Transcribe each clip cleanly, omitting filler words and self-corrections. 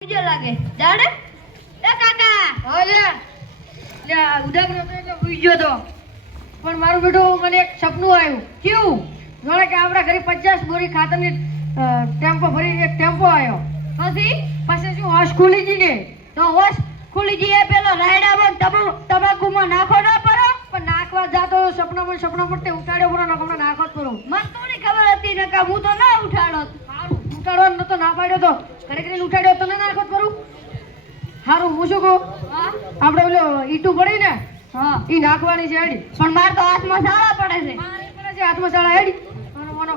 બીજો લાગે જાણે એ કાકા હા લે ઉડાગરો તો એટલે ભૂઈ ગયો તો પણ મારું બેટું મને એક સપનું આવ્યું કેવું જોડે કે આપણા ઘરે 50 બોરી ખાતરની ટેમ્પો ભરી એક ટેમ્પો આવ્યો પછી શું હોશ ખુલી ગઈ ને તો હોશ ખુલી ગઈ એ પેલો રાયડામાં તમાકુમાં નાખો ના પડો પણ નાખવા જાતો સપનામાં તે ઉતાડ્યો પૂરો નકમણા નાખો જ પૂરો મને તો નહીં ખબર હતી નકા હું તો ના ઉઠાડો સારું ઉતાડવાનો નતો ના પાડ્યો તો ઘરે કરીને ઉઠાડ્યો તો ના નાખો જ પૂરું સારું હું શું કહું હા આપણે ઓલો ઈટું પડી ને હા ઈ નાખવાની છે હેડી પણ માર તો હાથમાં સાળા પડે છે મારે પડે છે હાથમાં સાળા હેડી મનો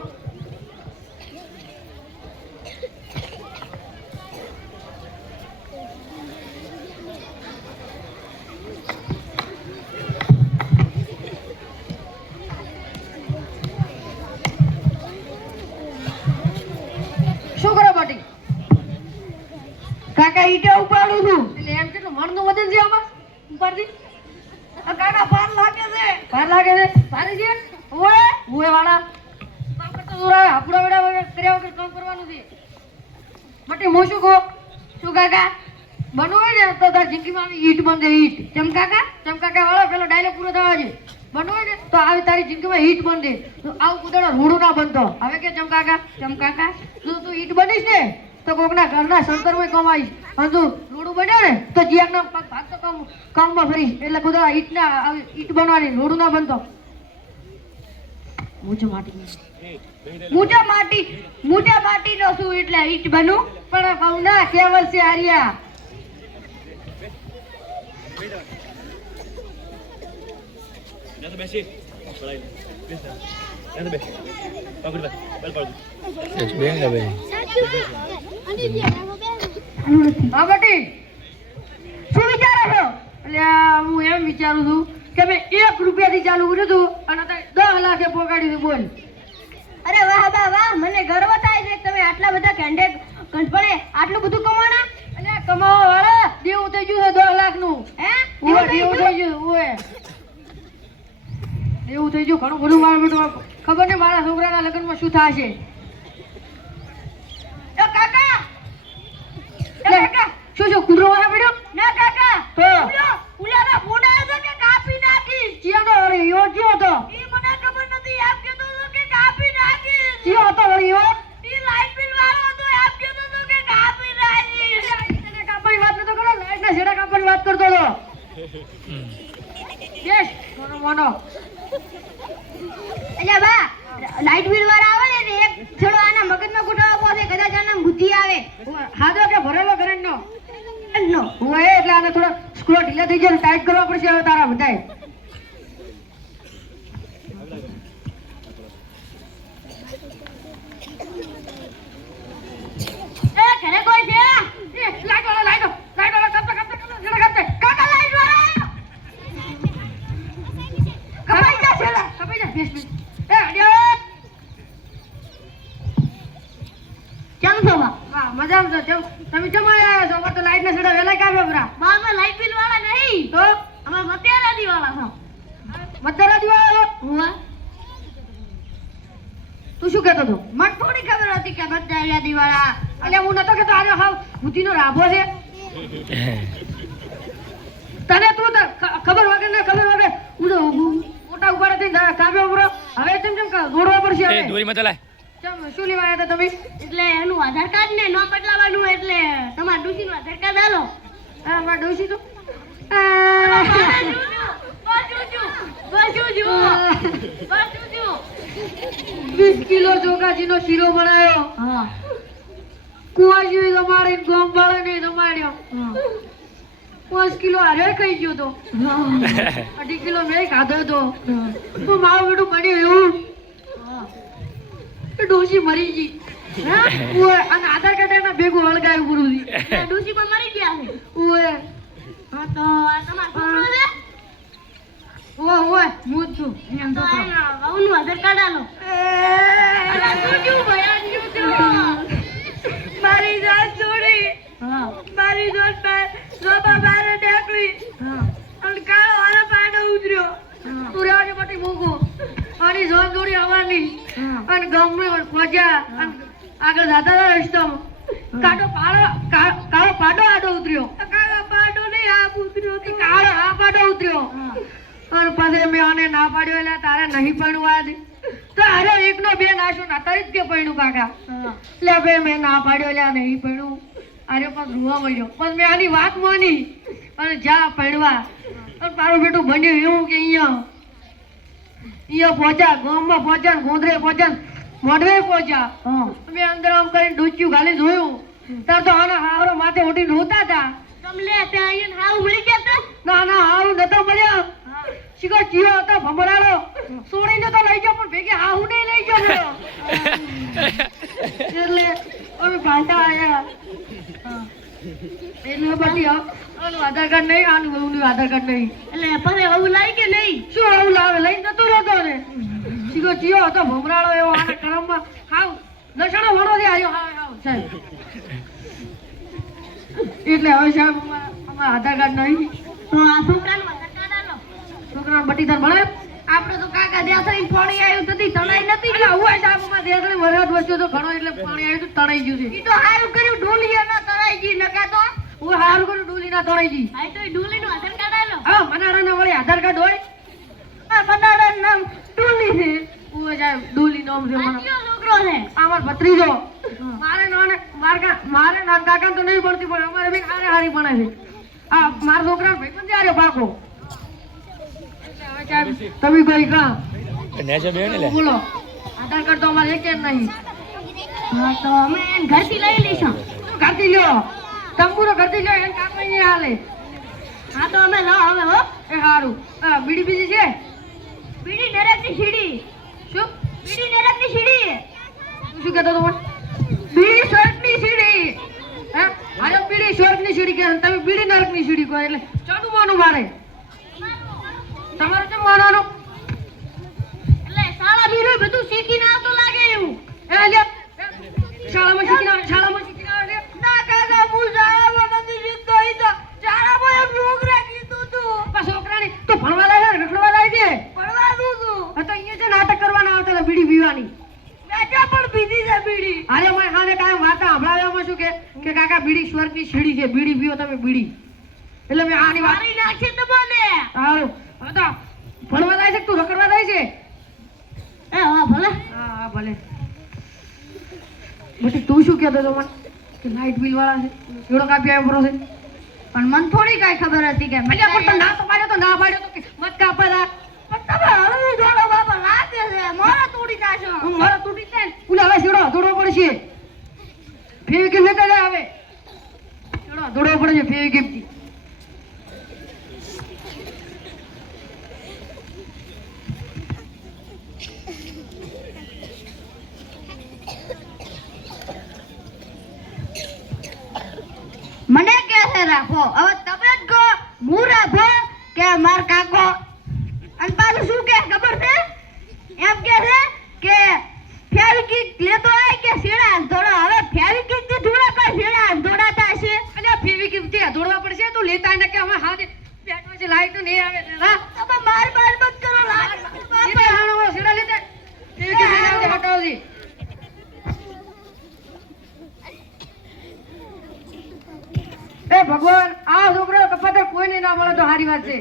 શું કરો બાટી કાકા ઈટે ઉપાડું છું એટલે એમ કેટલું મણનું વજન છે આમાં ઉપાડતી કાકા ભાર લાગે છે ભાર લાગે છે ભારી છે ઓએ વાળા કામ કરતો દોરા આપડા વેડા વગર કર્યા વગર કામ કરવાનું છે બાટી હું શું કહું શું કાકા બનવું હોય ને તો તાર જિંદગીમાં આવી ઈટ બંધે ઈટ ચમકાકા વાળો પેલો ડાયલોગ પૂરો થવા છે બનવું હોય ને તો આવી તારી જિંદગીમાં ઈટ બંધે તો આવું કુદાડો રૂડું ના બનતો હવે કે ચમકાકા તું ઈટ બનીશ ને તો કોકના ઘરના સંતરમાં કમાઈશ અને તું રૂડું બન્યો ને તો જીયાકના ભાગ તો કામમાં ફરીશ એટલે કુદા ઈટ બનવાની રૂડું ના બનતો મોટા માટી નો શું એટલે ઈટ બનું પણ કહું ના કેવલ છે Arya Ya tu besi. Belain. Bisa. Ya tu besi. Bagus dah. Bel padu. હા બાટી શું વિચારો છો એટલે હું એમ વિચારું છું કે મેં 1 રૂપિયાથી ચાલુ કર્યું હતું અને અત્યારે 10 લાખે પોગાડી દીધું બોલ અરે વાહ બા વાહ મને ગર્વ થાય છે તમે આટલા બધા કંઠપણે આટલું બધું કમાણા અને કમાવા વાળા દેવું થઈ ગયું છે 10 લાખનું હે ઓય દેવું થઈ ગયું ઓય દેવું થઈ ગયું ઘણું બધું મારા બેટું ખબર નહીં મારા છોકરાના લગ્નમાં શું થશે એ કાકા શું કુદરો વાળા પડ્યો ના કાકા તો ઉલાના ફોડા છે કે કાપી નાખી ચિયાનો અરે યો ચિયો હતો ઈ મને ખબર નથી આપ કીધું હતું કે કાપી નાખી ચિયો હતો વળી યો ઈ લાઈટ બિલ વાળો હતો આપ કીધું હતું કે કાપી નાખી એને કાપવાની વાત નતો કરો લાઈટના છેડા કાપવાની વાત કરતો હતો યસ મનો અલ્યા બા લાઈટ બિલ વાળા આવે ને એક છેડો આના મગજમાં ગુટાવો પડે કદાચ આના બુદ્ધિ આવે હાદો કે ભરેલો કરંટનો નો ઓય એટલે આને થોડો સ્ક્રૂ ઢીલા થઈ જાય ટાઈટ કરવા પડશે હવે તારા બધાય એ ઘરે કોઈ છે લાઈટ વાળો કાપતા કાકા લાઈટ વાળો કપાઈ જા છેલા કપાઈ જા બેસ એ અડિયો કેમ છો બા હા મજામાં છો તમે જમાયા છો તો લાઈટ ના છેડા વેલા કાપ્યા બરા બામાં લાઈટ બિલ વાળા નહીં તો અમાર મતેરાદી વાળા છો મતરા દીવા હુઆ તું શું કહેતો હતો મને થોડી ખબર હતી કે મતેરાદી વાળા અલ્યા હું નતો કહેતો આનો હાવ બુદ્ધિનો રાભો છે તને તું તો ખબર વગર મોટા ઉભા થઈને કાપ્યા બરો હવે તેમ દોડવા પડશે હવે દોરી માં ચલાય. ચમ શું લેવા આવ્યા હતા તમે એટલે એનું આધાર કાર્ડ ને નો બદલાવાનું એટલે તમારા ડુસીનું આધાર કાર્ડ આલો હા મારા ડોશી તો 20 કિલો ચોખાજીનો શીરો બનાવ્યો હા કુવાજી તમારે ગોમ વાળાને જમાડ્યો 5 કિલો હારે ખાઈ ગયો તો 2.5 કિલો મેં ખાધો તો તો મારું બેટું બન્યું એવું ડોશી મરી ગઈ ઓય અને આધાર કાર્ડ એના ભેગું હળગાયું પૂરું ડુસી પણ મરી ગયા છે ઓય હા તો આ તમારો છોકરો છે ઓય હું જ છું એમ તો છોકરો એના વહુનું આધાર કાર્ડ આલો અલા જોજો ભયા જોજો મારી જાત છોડી હા મારી જાત બાબા બારે ઢાકલી હા અને કાળો વાળા પાડો ઉતર્યો તું રહેવાની મોટી મૂકું આની જોન જોડી આવવાની અને ગામમાં મજા આગળ જતા હતા રસ્તામાં કાળો ને ના પાડ્યો એટલે તારે નહીં પરણવા દે તો અરે એકનો બે નાશો ના તારી જ કે પરણું કાકા લે બે મેં ના પાડ્યો લે નહીં પરણું અરે પણ રૂવા મળ્યો પણ મેં આની વાત માની અને જા પરણવા અને મારું બેટું બન્યું એવું કે અહીંયા પહોંચ્યા ગામમાં પહોંચ્યા ગોંદરે પહોંચ્યા મોઢવે પહોંચ્યા મેં અંદર આમ કરીને ડૂચ્યું ગાલી જોયું તાર તો આના હાવરો માથે ઉઠીને રોતા હતા તમને ત્યાં અહીંયા હાવ મળી ગયા તા ના ના હાવ નતો મળ્યા શિખર ચિયો હતો ભમરાળો સોડીને તો લઈ ગયો પણ ભેગે હાવ નહીં લઈ ગયો મેળો એટલે અમે ભાંડા આયા એટલે પછી આનું આધાર કાર્ડ નહીં આનું બહુનું આધાર કાર્ડ નહીં એટલે પછી આવું લાવી કે નહીં શું આવું લાવે લઈને જતો રહેતો ને શિખર ચિયો હતો ભમરાળો એવો આના કરમમાં હાવ દશણો વણો દે આવ્યો હાવ હાવ સાહેબ એટલે હવે સાહેબ અમારા આધાર કાર્ડ નહીં તો આ છોકરાને આધાર કાર્ડ આલો છોકરા બટીદાર ભણે આપણે તો કાકા દેસાઈ પાણી આવ્યું તદી તણાઈ નથી એટલે હું સાહેબ અમારા દેશની વરસાદ વરસ્યો તો ઘણો એટલે પાણી આવ્યું તો તણાઈ ગયું છે ઈ તો હારું કર્યું ઢોલિયા ના તણાઈ જી નકા તો હું હારું કર્યું ડોલી ના તણાઈ ગઈ આ તો ઢોલી નું આધાર કાર્ડ આલો હા મનાડાના વળી આધાર કાર્ડ હોય આ બનાડાનું નામ ઢોલી છે હું સાહેબ ડોલી નામ છે આ મારો કયો છોકરો છે અમાર ભત્રીજો મારે નાન કાકા તો નહીં ભણતી પણ અમારે બેન હારે હારી ભણે છે આ મારા છોકરા ભાઈબંધ આર્યો પાકો તમે કોઈ કા નેચર બે ને લે બોલો આધાર કાર્ડ તો અમારે એક નહીં હા તો અમે ઘરથી લઈ લઈશું કરતી લ્યો તંબુરો કરતી લ્યો એને કામ નહીં હાલે હા તો અમે લાવ હવે હો એ હારું બીડી બીજી છે બીડી નરકની સીડી શું બીડી નરકની સીડી તું શું કહેતો તો મને બીડી સ્વર્ગની સીડી હે અરે બીડી સ્વર્ગની સીડી કે તમે બીડી નરકની સીડી કહો એટલે ચાનું માનું મારે તમારે કેમ માનવાનું એટલે શાળા બીરું બધું શીખીને આવતો લાગે એવું એ લ્યો શાળામાં શીખીને આવે છે ના કાકા હું શાળામાં નથી શીખતો ઈ તો શાળામાં એક છોકરા કીધું તું પણ છોકરાની તો ભણવા જાય છે રખડવા જાય છે ભણવાનું તું આ તો અહીંયા છે નાટક કરવાના આવતા હતા બીડી પીવાની બેટા પણ પીધી છે બીડી અરે મને ખાને કાંઈ વાર્તા સંભળાવ્યામાં શું કે કાકા બીડી સ્વર્ગની સીડી છે બીડી પીઓ તમે બીડી એટલે મેં આની વાત મારી નાખશે તમને સારું હવે તો ભણવા જાય છે કે તું રખડવા જાય છે એ હા ભલે હા હા ભલે પછી તું શું કહેતો હતો મને કે લાઇટ બિલ વાળા છે એવડો કાપી આવ્યો બરો છે પણ મને થોડી કાંઈ ખબર હતી કે અલ્યા પણ તો ના તો પાડ્યો તો ના પાડ્યો તો કે મત કાપા રા પણ તમે હળવું જોડો બાપા લાગે છે મારા તોડી નાખો હું મારા તૂટી જાય ને ઉલા હવે છોડો દોડવો પડશે ફેવી કેમ લેતા જાય હવે છોડો દોડવો પડશે ફેવી કેમ થી મને કે છે રાખો હવે તમે જ કહો હું રાખો કે માર કાકો અને પાછું શું કે ખબર છે એમ કે છે કે ફેવિકિક લેતો આય કે શેડા ધોળા હવે ફેવિકિક થી ધોળા પર શેડા ધોળાતા છે અલ્યા ફેવી કેમ થી દોડવા પડશે તું લેતા ને કે અમે હાથે બેઠો છે લાઈટ તો નહીં આવે હા તમે માર બાર મત કરો લાગ લેતા હાણો છેડા લેતા ફેવી કેમ લઈને આવજે હટાવજી એ ભગવાન આ છોકરો કપાતર કોઈ નહીં ના મળે તો સારી વાત છે